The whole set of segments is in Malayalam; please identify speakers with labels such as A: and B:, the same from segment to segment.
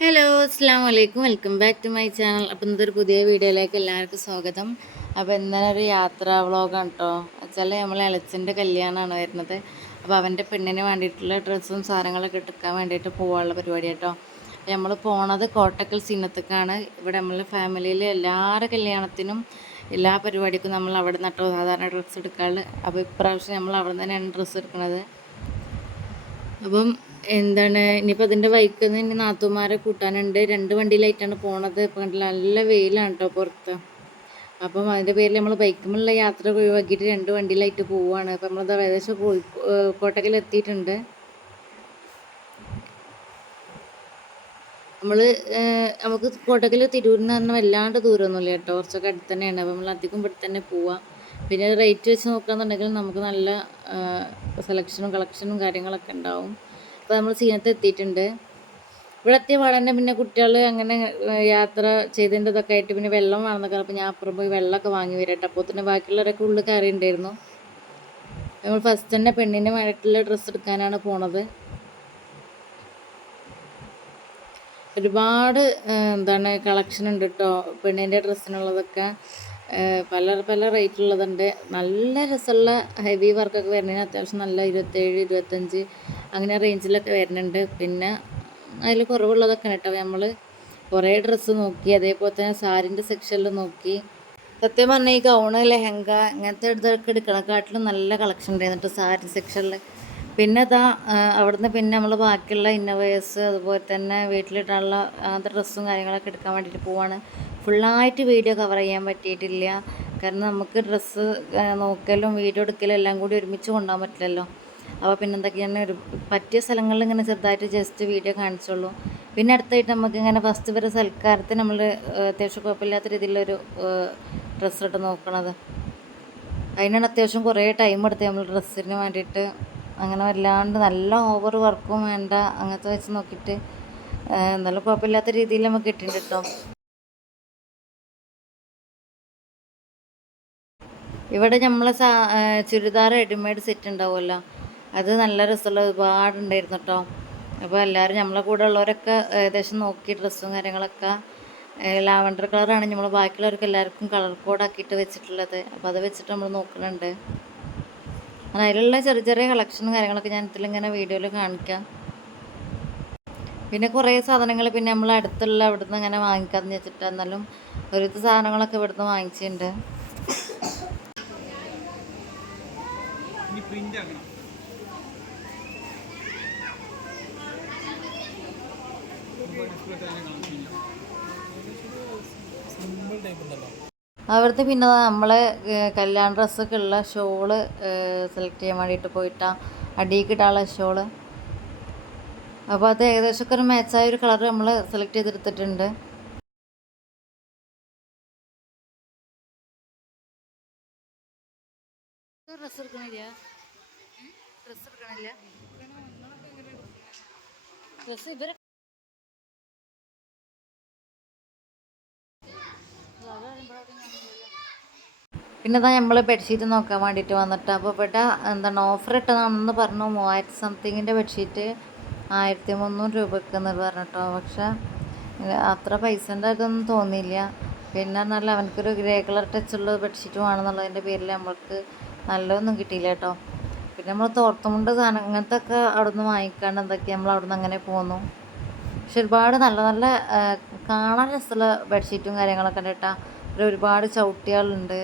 A: ഹലോ അസ്സാം വലൈക്കും welcome back to my channel അപ്പം ഇന്നത്തെ പുതിയ വീഡിയോയിലേക്ക് എല്ലാവർക്കും സ്വാഗതം. അപ്പോൾ ഇന്നലെ ഒരു യാത്രാ വ്ളോഗാണ് കേട്ടോ വെച്ചാൽ നമ്മൾ അലച്ചന്റെ കല്യാണമാണ് വരുന്നത്. അപ്പോൾ അവന്റെ പെണ്ണിന് വേണ്ടിയിട്ടുള്ള ഡ്രസ്സും സാധനങ്ങളൊക്കെ എടുക്കാൻ വേണ്ടിയിട്ട് പോകാനുള്ള പരിപാടി കേട്ടോ നമ്മൾ പോണത് കോട്ടക്കൽ സിന്നത്തേക്കാണ് ഇവിടെ നമ്മൾ ഫാമിലിയിൽ എല്ലാവരുടെ കല്യാണത്തിനും എല്ലാ പരിപാടിക്കും നമ്മൾ അവിടെ നട്ടോ സാധാരണ ഡ്രസ്സ് എടുക്കാറുള്ളത് അപ്പോൾ ഇപ്രാവശ്യം നമ്മൾ അവിടെ തന്നെയാണ് ഡ്രസ്സ് എടുക്കുന്നത് അപ്പം എന്താണ് ഇനിയിപ്പോൾ അതിന്റെ വൈക്കിൽ നിന്ന് ഇനി നാത്തുമാരെ കൂട്ടാനുണ്ട്. രണ്ട് വണ്ടിയിലായിട്ടാണ് പോണത്. ഇപ്പം നല്ല വെയിലാണ് കേട്ടോ പുറത്ത്. അപ്പം അതിന്റെ പേരിൽ നമ്മൾ ബൈക്കുമുള്ള യാത്ര ഒഴിവാക്കിയിട്ട് രണ്ട് വണ്ടിയിലായിട്ട് പോവുകയാണ് അപ്പം നമ്മളത് ഏകദേശം കോഴിക്കോ കോട്ടക്കൽ എത്തിയിട്ടുണ്ട്. നമ്മൾ നമുക്ക് കോട്ടക്കൽ തിരൂരിൽ നിന്ന് പറഞ്ഞാൽ വല്ലാണ്ട് ദൂരമൊന്നുമില്ല കേട്ടോ കുറച്ചൊക്കെ അടുത്ത് തന്നെയാണ് അപ്പം നമ്മൾ അധികം ഇവിടെ തന്നെ പോവാം. പിന്നെ റേറ്റ് വെച്ച് നോക്കുകയാണെന്നുണ്ടെങ്കിൽ നമുക്ക് നല്ല സെലക്ഷനും കളക്ഷനും കാര്യങ്ങളൊക്കെ ഉണ്ടാവും. അപ്പോൾ നമ്മൾ സീനത്ത് എത്തിയിട്ടുണ്ട്. ഇവിടെ എത്തിയ പിന്നെ കുട്ടികൾ അങ്ങനെ യാത്ര ചെയ്തതിന്റെതൊക്കെ ആയിട്ട് പിന്നെ വെള്ളം വേണമെന്നൊക്കെ അപ്പോൾ ഞാൻ അപ്പുറം പോയി വെള്ളമൊക്കെ വാങ്ങി വരട്ടെ. അപ്പോൾ തന്നെ ബാക്കിയുള്ളവരൊക്കെ ഉള്ളിൽ കയറി ഉണ്ടായിരുന്നു നമ്മൾ ഫസ്റ്റ് തന്നെ പെണ്ണിന്റെ വേണ്ടിയിട്ടുള്ള ഡ്രസ്സ് എടുക്കാനാണ് പോണത്. ഒരുപാട് എന്താണ് കളക്ഷൻ ഉണ്ട് കേട്ടോ പെണ്ണിന്റെ ഡ്രസ്സിനുള്ളതൊക്കെ പല പല റേറ്റുള്ളതുണ്ട് നല്ല രസമുള്ള ഹെവി വർക്കൊക്കെ വരുന്നതിന് അത്യാവശ്യം നല്ല ഇരുപത്തേഴ് ഇരുപത്തഞ്ച് അങ്ങനെ റേഞ്ചിലൊക്കെ വരുന്നുണ്ട്. പിന്നെ അതിൽ കുറവുള്ളതൊക്കെ കേട്ടോ. നമ്മൾ കുറേ ഡ്രസ്സ് നോക്കി അതേപോലെ തന്നെ സാരിന്റെ സെക്ഷനിൽ നോക്കി. സത്യം പറഞ്ഞാൽ ഈ ഗൗണ് ലെഹങ്ക ഇങ്ങനത്തെ ഇതൊക്കെ എടുക്കണക്കാട്ടിലും നല്ല കളക്ഷൻ ഉണ്ടായിരുന്നു സാരി സെക്ഷനിൽ പിന്നെ അതാ അവിടുന്ന് പിന്നെ നമ്മൾ ബാക്കിയുള്ള ഇന്നോവേഴ്സ് അതുപോലെ തന്നെ വീട്ടിലിട്ടാനുള്ള അങ്ങനത്തെ ഡ്രസ്സും കാര്യങ്ങളൊക്കെ എടുക്കാൻ വേണ്ടിയിട്ട് പോവാണ്. ഫുള്ളായിട്ട് വീഡിയോ കവർ ചെയ്യാൻ പറ്റിയിട്ടില്ല. കാരണം നമുക്ക് ഡ്രസ്സ് നോക്കലും വീഡിയോ എടുക്കലും എല്ലാം കൂടി ഒരുമിച്ച് കൊണ്ടുപോകാൻ പറ്റില്ലല്ലോ. അപ്പോൾ പിന്നെ എന്തൊക്കെയാണ് ഒരു പറ്റിയ സ്ഥലങ്ങളിൽ ഇങ്ങനെ ചെറുതായിട്ട് ജസ്റ്റ് വീഡിയോ കാണിച്ചുള്ളൂ പിന്നെ അടുത്തായിട്ട് നമുക്ക് ഇങ്ങനെ ഫസ്റ്റ് വരെ സൽക്കാരത്തിന് നമ്മൾ അത്യാവശ്യം കുഴപ്പമില്ലാത്ത രീതിയിലൊരു ഡ്രസ്സ് ഇട്ട് നോക്കണത്. അതിനാണ് അത്യാവശ്യം കുറേ ടൈം എടുത്ത് നമ്മൾ ഡ്രസ്സിന് വേണ്ടിയിട്ട് അങ്ങനെ വല്ലാണ്ട് നല്ല ഓവർ വർക്കും വേണ്ട അങ്ങനത്തെ വെച്ച് നോക്കിയിട്ട് എന്നാലും കുഴപ്പമില്ലാത്ത രീതിയിൽ നമുക്ക് കിട്ടിയിട്ടുണ്ട് കേട്ടോ ഇവിടെ നമ്മളെ ചുരിദാർ റെഡിമെയ്ഡ് സെറ്റ് ഉണ്ടാവുമല്ലോ. അത് നല്ല രസമുള്ള ഒരുപാടുണ്ടായിരുന്നു കേട്ടോ അപ്പോൾ എല്ലാവരും നമ്മളെ കൂടെ ഉള്ളവരൊക്കെ ഏകദേശം നോക്കി ഡ്രസ്സും കാര്യങ്ങളൊക്കെ. ലാവണ്ടർ കളറാണ് നമ്മൾ ബാക്കിയുള്ളവർക്ക് എല്ലാവർക്കും കളർ കോഡാക്കിയിട്ട് വെച്ചിട്ടുള്ളത്. അപ്പോൾ അത് വെച്ചിട്ട് നമ്മൾ നോക്കുന്നുണ്ട് അതിലുള്ള ചെറിയ ചെറിയ കളക്ഷനും കാര്യങ്ങളൊക്കെ ഞാൻ ഇതിലിങ്ങനെ വീഡിയോയിൽ കാണിക്കാം. പിന്നെ കുറേ സാധനങ്ങൾ പിന്നെ നമ്മൾ അടുത്തുള്ള അവിടുന്ന് ഇങ്ങനെ വാങ്ങിക്കാമെന്ന് വെച്ചിട്ട് എന്നാലും ഒരു സാധനങ്ങളൊക്കെ ഇവിടുന്ന് വാങ്ങിച്ചിട്ടുണ്ട്. അവിടുത്തെ പിന്നെ നമ്മളെ കല്യാണ ഡ്രസ്സൊക്കെ ഉള്ള ഷോൾ സെലക്ട് ചെയ്യാൻ വേണ്ടിയിട്ട് പോയിട്ടാണ് അടിയിലേക്ക് ഇടാനുള്ള ഷോൾ. അപ്പോൾ അത് ഏകദേശമൊക്കെ ഒരു മാച്ചായ ഒരു കളർ നമ്മൾ സെലക്ട് ചെയ്തെടുത്തിട്ടുണ്ട്. ഡ്രസ്സ് ഡ്രസ്സ് എടുക്കണില്ല? ഡ്രസ്സ് ഇവരെ പിന്നെ ഇതാ നമ്മൾ ബെഡ്ഷീറ്റ് നോക്കാൻ വേണ്ടിയിട്ട് വന്നിട്ട് അപ്പോൾ ഇവിടെ എന്താണ് ഓഫർ ഇട്ടതാണെന്ന് പറഞ്ഞു മൂവായിരത്തി സംതിങ്ങിന്റെ ബെഡ്ഷീറ്റ് ആയിരത്തി മുന്നൂറ് രൂപയ്ക്ക് എന്ന് പറഞ്ഞിട്ടോ. പക്ഷെ അത്ര പൈസന്റെ ഇതൊന്നും തോന്നിയില്ല. പിന്നെ നല്ല അവനക്കൊരു ഗ്രേ കളർ ടച്ചുള്ള ബെഡ്ഷീറ്റ് വേണമെന്നുള്ളതിന്റെ പേരിൽ നമ്മൾക്ക് നല്ലതൊന്നും കിട്ടിയില്ല കേട്ടോ. പിന്നെ നമ്മൾ തോർത്തുമുണ്ട് സാധനം അങ്ങനത്തെ ഒക്കെ അവിടെ നിന്ന് വാങ്ങിക്കാണ്ട് എന്തൊക്കെ നമ്മൾ അവിടെ നിന്ന് അങ്ങനെ പോന്നു. പക്ഷെ ഒരുപാട് നല്ല നല്ല കാണാൻ രസമുള്ള ബെഡ്ഷീറ്റും കാര്യങ്ങളൊക്കെ ഉണ്ട് കേട്ടോ. ഒരുപാട് ചവിട്ടികളുണ്ട്.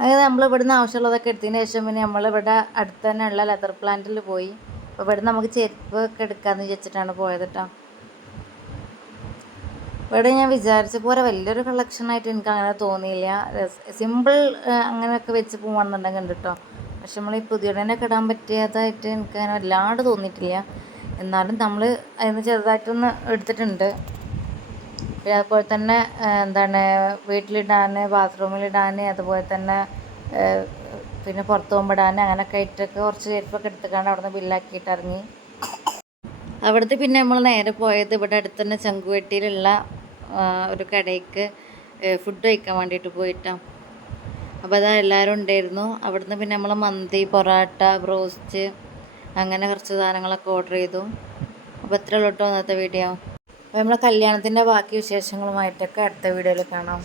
A: അങ്ങനെ നമ്മൾ ഇവിടുന്ന് ആവശ്യമുള്ളതൊക്കെ എടുത്തതിന് ശേഷം പിന്നെ നമ്മൾ നമ്മളിവിടെ അടുത്ത് തന്നെ ഉള്ള ലെതർ പ്ലാന്റിൽ പോയി. അപ്പോൾ ഇവിടെ നമുക്ക് ചെരുപ്പ് ഒക്കെ എടുക്കാമെന്ന് വിചാരിച്ചിട്ടാണ് പോയത് കേട്ടോ ഇവിടെ ഞാൻ വിചാരിച്ച പോലെ വലിയൊരു കളക്ഷനായിട്ട് എനിക്ക് അങ്ങനെ തോന്നിയില്ല. സിമ്പിൾ അങ്ങനെയൊക്കെ വെച്ച് പോകുകയാണെന്നുണ്ടെങ്കിൽ ഉണ്ട് കേട്ടോ പക്ഷെ നമ്മൾ ഈ പുതിയടനൊക്കെ ഇടാൻ പറ്റിയതായിട്ട് എനിക്ക് അങ്ങനെ വല്ലാണ്ട് തോന്നിയിട്ടില്ല. എന്നാലും നമ്മൾ അതിന് ചെറുതായിട്ടൊന്ന് എടുത്തിട്ടുണ്ട്. പിന്നെ അതുപോലെ തന്നെ എന്താണ് വീട്ടിലിടാൻ ബാത്റൂമിലിടാൻ അതുപോലെ തന്നെ പിന്നെ പുറത്ത് പോകുമ്പോൾ ഇടാൻ അങ്ങനെയൊക്കെ ആയിട്ടൊക്കെ കുറച്ച് ചെരുപ്പൊക്കെ എടുത്തുകൊണ്ട് അവിടെ നിന്ന് ബില്ലാക്കിയിട്ട് ഇറങ്ങി. അവിടുത്തെ പിന്നെ നമ്മൾ നേരെ പോയത് ഇവിടെ അടുത്ത് തന്നെ ചങ്കുവെട്ടിയിലുള്ള ഒരു കടയ്ക്ക് ഫുഡ് കഴിക്കാൻ വേണ്ടിയിട്ട് പോയിട്ടാണ് അപ്പോൾ അതാ എല്ലാവരും ഉണ്ടായിരുന്നു. അവിടുന്ന് പിന്നെ നമ്മൾ മന്തി പൊറാട്ട ബ്രോസ്റ്റ് അങ്ങനെ കുറച്ച് സാധനങ്ങളൊക്കെ ഓർഡർ ചെയ്തു. അപ്പോൾ എത്ര ഉള്ളൂ കേട്ടോ ഇന്നത്തെ വീഡിയോ അപ്പോൾ നമ്മളെ കല്യാണത്തിന്റെ ബാക്കി വിശേഷങ്ങളുമായിട്ടൊക്കെ അടുത്ത വീഡിയോയിൽ കാണാം.